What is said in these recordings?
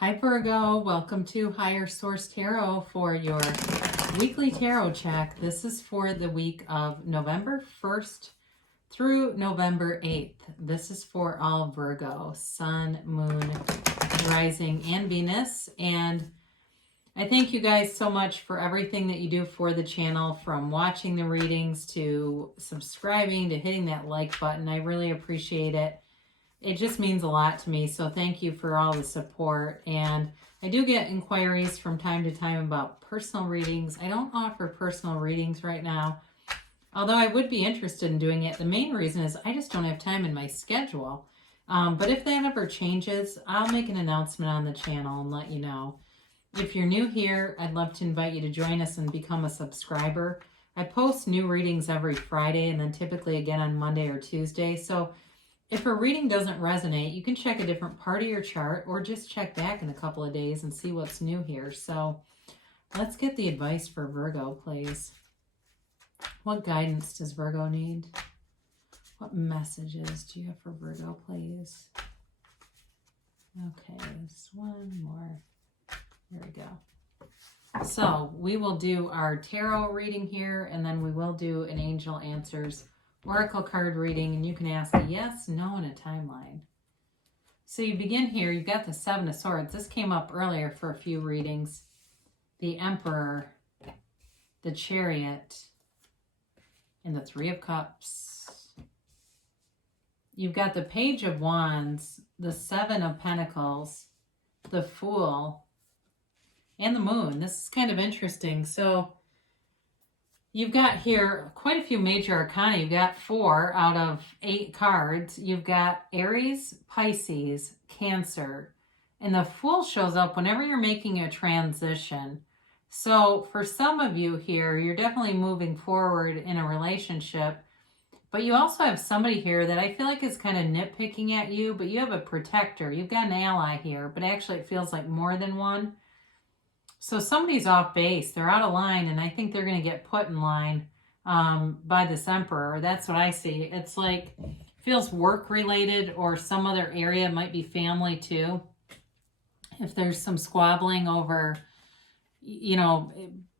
Hi Virgo, welcome to Higher Source Tarot for your weekly tarot check. This is for the week of November 1st through November 8th. This is for all Virgo, Sun, Moon, Rising, and Venus. And I thank you guys so much for everything that you do for the channel, from watching the readings to subscribing to hitting that like button. I really appreciate it. It just means a lot to me, so thank you for all the support. And I do get inquiries from time to time about personal readings. I don't offer personal readings right now, although I would be interested in doing it. The main reason is I just don't have time in my schedule. But if that ever changes, I'll make an announcement on the channel and let you know. If you're new here, I'd love to invite you to join us and become a subscriber. I post new readings every Friday and then typically again on Monday or Tuesday. So if a reading doesn't resonate, you can check a different part of your chart or just check back in a couple of days and see what's new here. So let's get the advice for Virgo, please. What guidance does Virgo need? What messages do you have for Virgo, please? Okay, just one more. There we go. So we will do our tarot reading here, and then we will do an Angel Answers Oracle card reading, and you can ask a yes, no, and a timeline. So you begin here, you've got the Seven of Swords. This came up earlier for a few readings. The Emperor, the Chariot, and the Three of Cups. You've got the Page of Wands, the Seven of Pentacles, the Fool, and the Moon. This is kind of interesting. So you've got here quite a few major arcana. You've got 4 out of 8 cards. You've got Aries, Pisces, Cancer, and the Fool shows up whenever you're making a transition. So for some of you here, you're definitely moving forward in a relationship, but you also have somebody here that I feel like is kind of nitpicking at you, but you have a protector. You've got an ally here, but actually it feels like more than one. So somebody's off base. They're out of line, and I think they're going to get put in line by this Emperor. That's what I see. It's like, feels work-related or some other area. It might be family, too. If there's some squabbling over, you know,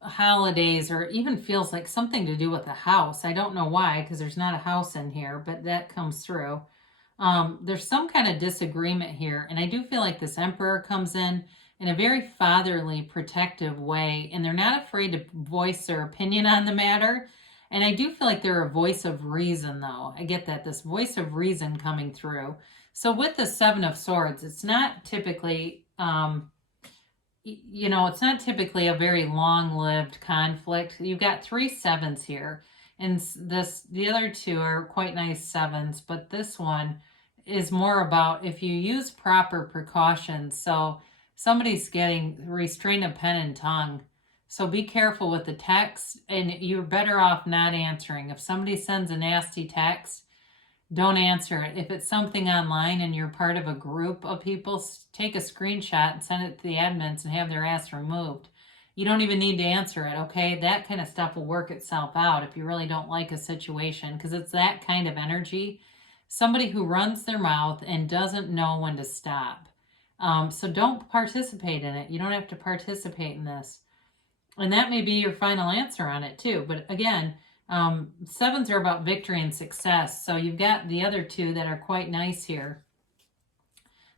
holidays, or even feels like something to do with the house. I don't know why, because there's not a house in here, but that comes through. There's some kind of disagreement here, and I do feel like this Emperor comes in a very fatherly, protective way, and they're not afraid to voice their opinion on the matter. And I do feel like they're a voice of reason, though. I get that, this voice of reason coming through. So with the Seven of Swords, it's not typically, it's not typically a very long-lived conflict. You've got 3 sevens here, and the other 2 are quite nice sevens, but this one is more about if you use proper precautions. So somebody's getting restraint of pen and tongue. So be careful with the text, and you're better off not answering. If somebody sends a nasty text, don't answer it. If it's something online and you're part of a group of people, take a screenshot and send it to the admins and have their ass removed. You don't even need to answer it, okay? That kind of stuff will work itself out if you really don't like a situation, because it's that kind of energy. Somebody who runs their mouth and doesn't know when to stop. So don't participate in it. You don't have to participate in this. And that may be your final answer on it too. But again, sevens are about victory and success. So you've got the other 2 that are quite nice here.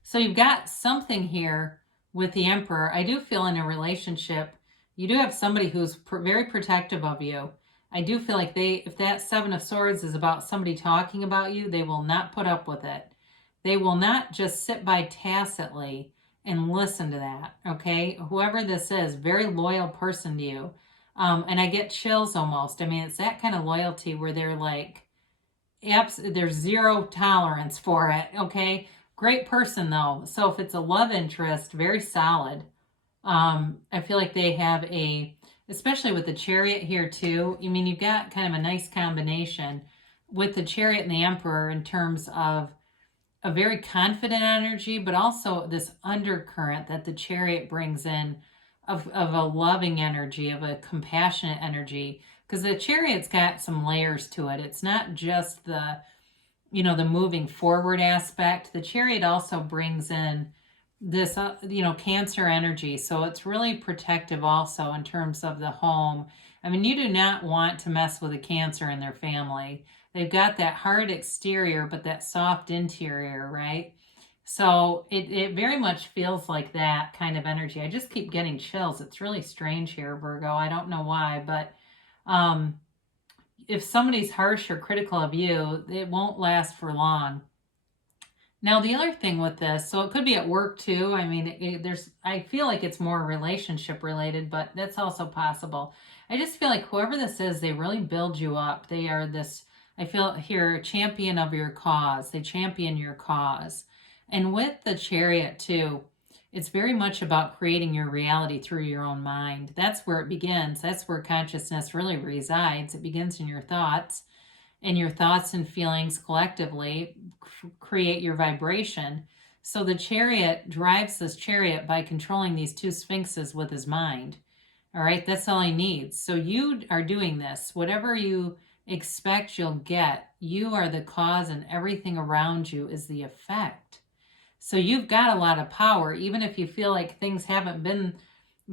So you've got something here with the Emperor. I do feel in a relationship, you do have somebody who's very protective of you. I do feel like if that Seven of Swords is about somebody talking about you, they will not put up with it. They will not just sit by tacitly and listen to that, okay? Whoever this is, very loyal person to you. And I get chills almost. I mean, it's that kind of loyalty where they're like, there's zero tolerance for it, okay? Great person, though. So if it's a love interest, very solid. I feel like they have especially with the Chariot here, too. I mean, you've got kind of a nice combination with the Chariot and the Emperor in terms of a very confident energy, but also this undercurrent that the Chariot brings in of a loving energy, of a compassionate energy, because the Chariot's got some layers to it. It's not just the moving forward aspect. The Chariot also brings in this, Cancer energy. So it's really protective also in terms of the home. I mean, you do not want to mess with a Cancer in their family. They've got that hard exterior, but that soft interior, right? So it very much feels like that kind of energy. I just keep getting chills. It's really strange here, Virgo. I don't know why, but if somebody's harsh or critical of you, it won't last for long. Now, the other thing with this, so it could be at work too. I mean, I feel like it's more relationship related, but that's also possible. I just feel like whoever this is, they really build you up. They are this, I feel here, champion of your cause. They champion your cause. And with the Chariot too, it's very much about creating your reality through your own mind. That's where it begins. That's where consciousness really resides. It begins in your thoughts. And your thoughts and feelings collectively create your vibration. So the Chariot drives this chariot by controlling these two sphinxes with his mind. All right, that's all he needs. So you are doing this. Whatever you expect you'll get, you are the cause, and everything around you is the effect. So you've got a lot of power, even if you feel like things haven't been,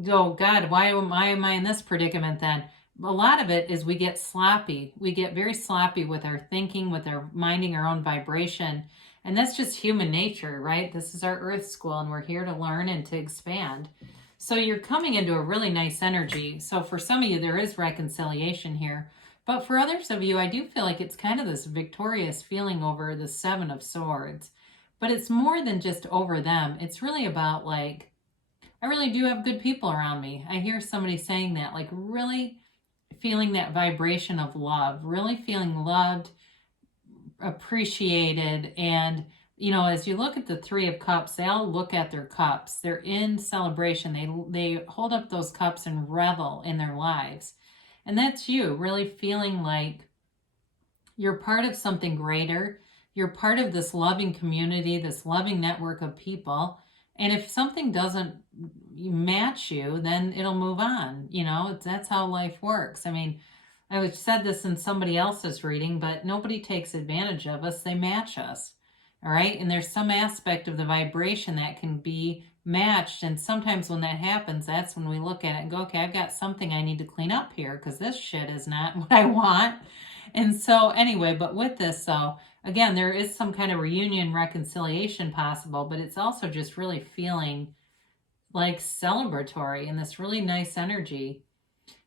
oh God, why am I in this predicament then? A lot of it is we get sloppy. We get very sloppy with our thinking, with our minding our own vibration. And that's just human nature, right? This is our earth school, and we're here to learn and to expand. So you're coming into a really nice energy. So for some of you, there is reconciliation here. But for others of you, I do feel like it's kind of this victorious feeling over the Seven of Swords. But it's more than just over them. It's really about like, I really do have good people around me. I hear somebody saying that, like really feeling that vibration of love, really feeling loved, appreciated. And, as you look at the Three of Cups, they all look at their cups. They're in celebration. They hold up those cups and revel in their lives. And that's you, really feeling like you're part of something greater. You're part of this loving community, this loving network of people. And if something doesn't match you, then it'll move on. That's how life works. I mean, I said this in somebody else's reading, but nobody takes advantage of us. They match us. All right. And there's some aspect of the vibration that can be matched. And sometimes when that happens, that's when we look at it and go, okay, I've got something I need to clean up here because this shit is not what I want. And so anyway, but with this, so again, there is some kind of reunion, reconciliation possible, but it's also just really feeling like celebratory and this really nice energy.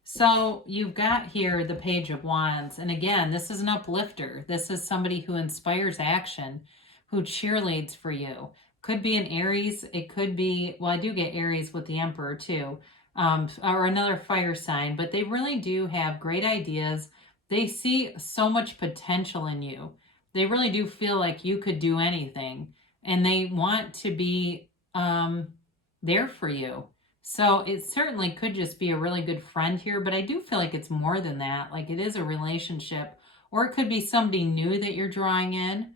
So you've got here the Page of Wands. And again, this is an uplifter. This is somebody who inspires action, who cheerleads for you. Could be an Aries. It could be, well, I do get Aries with the Emperor too, or another fire sign, but they really do have great ideas. They see so much potential in you. They really do feel like you could do anything, and they want to be there for you. So it certainly could just be a really good friend here, but I do feel like it's more than that. Like it is a relationship, or it could be somebody new that you're drawing in.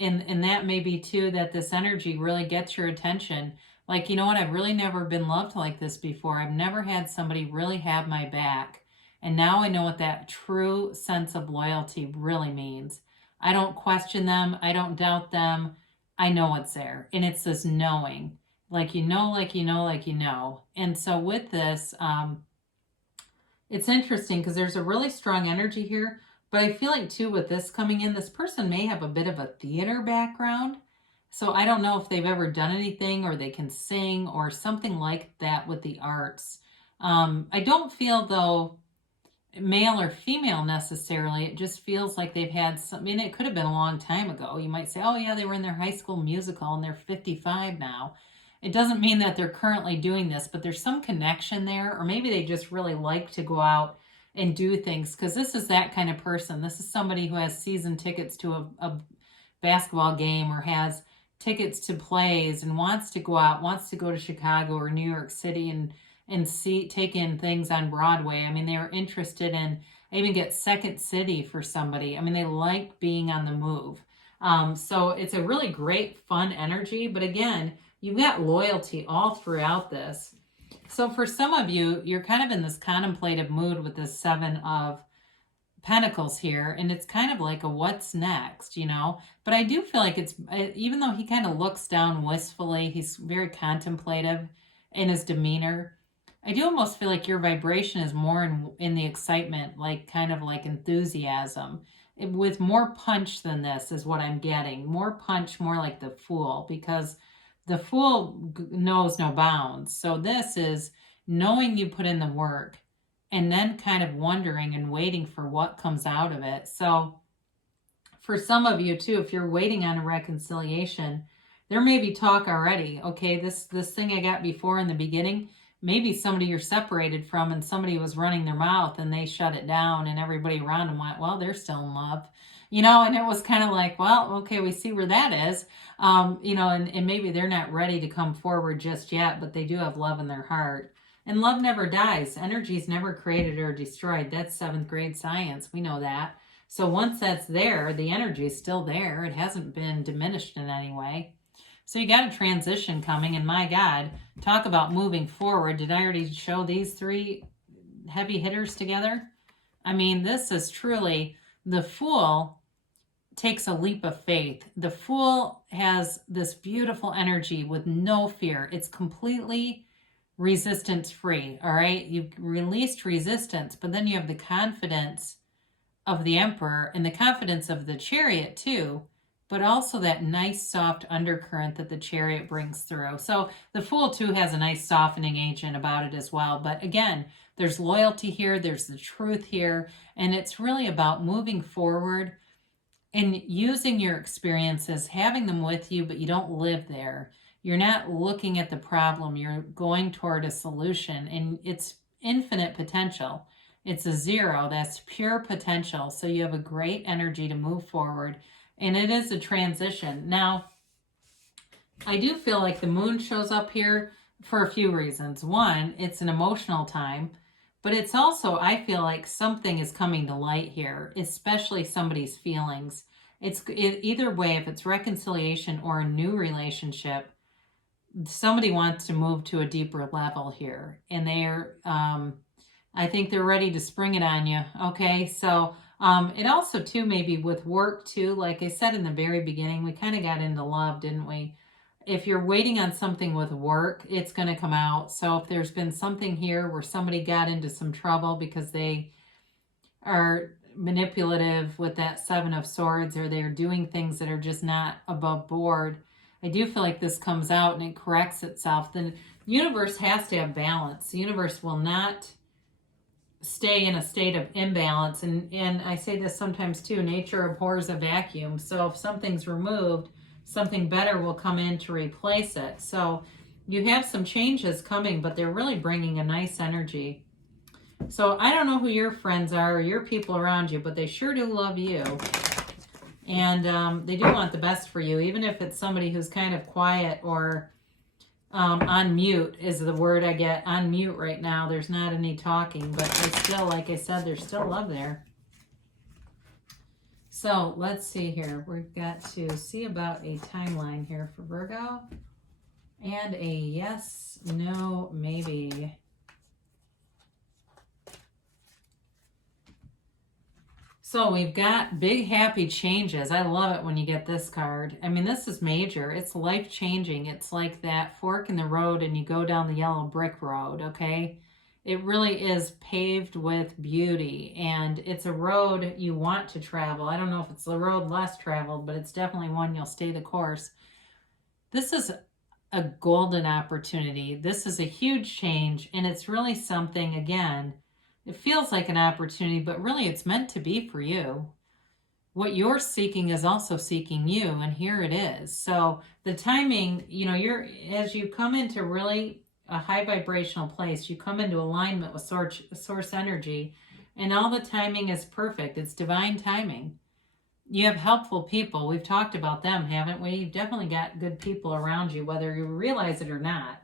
And that may be too, that this energy really gets your attention. Like, you know what? I've really never been loved like this before. I've never had somebody really have my back. And now I know what that true sense of loyalty really means. I don't question them. I don't doubt them. I know what's there. And it's this knowing. Like you know, like you know, like you know. And so with this, it's interesting because there's a really strong energy here. But I feel like too, with this coming in, this person may have a bit of a theater background. So I don't know if they've ever done anything, or they can sing or something like that with the arts. I don't feel though male or female necessarily. It just feels like they've had some, I mean, it could have been a long time ago. You might say, oh yeah, they were in their high school musical and they're 55 now. It doesn't mean that they're currently doing this, but there's some connection there, or maybe they just really like to go out and do things, because this is that kind of person. This is somebody who has season tickets to a basketball game, or has tickets to plays and wants to go out, wants to go to Chicago or New York City and take in things on Broadway. I mean, they were interested in, I even get Second City for somebody. I mean, they like being on the move. So it's a really great, fun energy. But again, you've got loyalty all throughout this. So for some of you, you're kind of in this contemplative mood with this Seven of Pentacles here, and it's kind of like a what's next, you know? But I do feel like it's, even though he kind of looks down wistfully, he's very contemplative in his demeanor. I do almost feel like your vibration is more in the excitement, like kind of like enthusiasm. With more punch than this is what I'm getting. More punch, more like the Fool, because the Fool knows no bounds. So this is knowing you put in the work and then kind of wondering and waiting for what comes out of it. So for some of you too, if you're waiting on a reconciliation, there may be talk already. Okay, this thing I got before in the beginning, maybe somebody you're separated from and somebody was running their mouth and they shut it down and everybody around them went, well, they're still in love. You know, and it was kind of like, well, okay, we see where that is. You know, and maybe they're not ready to come forward just yet, but they do have love in their heart. And love never dies. Energy is never created or destroyed. That's 7th grade science. We know that. So once that's there, the energy is still there. It hasn't been diminished in any way. So you got a transition coming, and my God, talk about moving forward. Did I already show these 3 heavy hitters together? I mean, this is truly, the Fool takes a leap of faith. The Fool has this beautiful energy with no fear. It's completely resistance free. All right, you've released resistance, but then you have the confidence of the Emperor and the confidence of the Chariot too, but also that nice soft undercurrent that the Chariot brings through. So the Fool too has a nice softening agent about it as well. But again, there's loyalty here, there's the truth here, and it's really about moving forward and using your experiences, having them with you, but you don't live there. You're not looking at the problem, you're going toward a solution, and it's infinite potential. It's a 0, that's pure potential. So you have a great energy to move forward, and it is a transition. Now, I do feel like the Moon shows up here for a few reasons. One, it's an emotional time, but it's also, I feel like something is coming to light here, especially somebody's feelings. Either way, if it's reconciliation or a new relationship, somebody wants to move to a deeper level here, and they're I think they're ready to spring it on you. Okay, so it also too, maybe with work too, like I said in the very beginning, we kind of got into love, didn't we? If you're waiting on something with work, it's going to come out. So if there's been something here where somebody got into some trouble because they are manipulative with that 7 of Swords, or they're doing things that are just not above board, I do feel like this comes out and it corrects itself. The universe has to have balance. The universe will not stay in a state of imbalance. And I say this sometimes too, nature abhors a vacuum. So if something's removed, something better will come in to replace it. So you have some changes coming, but they're really bringing a nice energy. So I don't know who your friends are or your people around you, but they sure do love you. And they do want the best for you, even if it's somebody who's kind of quiet or on mute is the word I get. On mute right now. There's not any talking, but they still, like I said, there's still love there. So let's see here. We've got to see about a timeline here for Virgo. And a yes, no, maybe. So we've got big happy changes. I love it when you get this card. I mean, this is major. It's life-changing. It's like that fork in the road and you go down the yellow brick road, okay? It really is paved with beauty, and it's a road you want to travel. I don't know if it's the road less traveled, but it's definitely one you'll stay the course. This is a golden opportunity. This is a huge change, and it's really something, again, it feels like an opportunity, but really it's meant to be for you. What you're seeking is also seeking you, and here it is. So the timing, you know, as you come into really a high vibrational place, you come into alignment with source energy, and all the timing is perfect. It's divine timing. You have helpful people. We've talked about them, haven't we? You've definitely got good people around you, whether you realize it or not.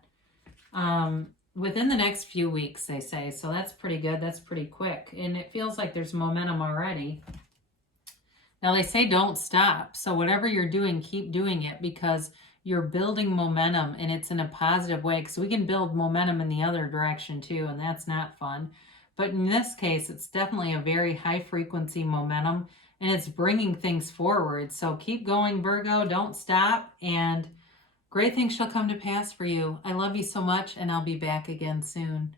Within the next few weeks, they say. So that's pretty good. That's pretty quick. And it feels like there's momentum already. Now, they say don't stop. So whatever you're doing, keep doing it, because you're building momentum, and it's in a positive way, because we can build momentum in the other direction too, and that's not fun. But in this case, it's definitely a very high frequency momentum, and it's bringing things forward. So keep going, Virgo. Don't stop, and great things shall come to pass for you. I love you so much, and I'll be back again soon.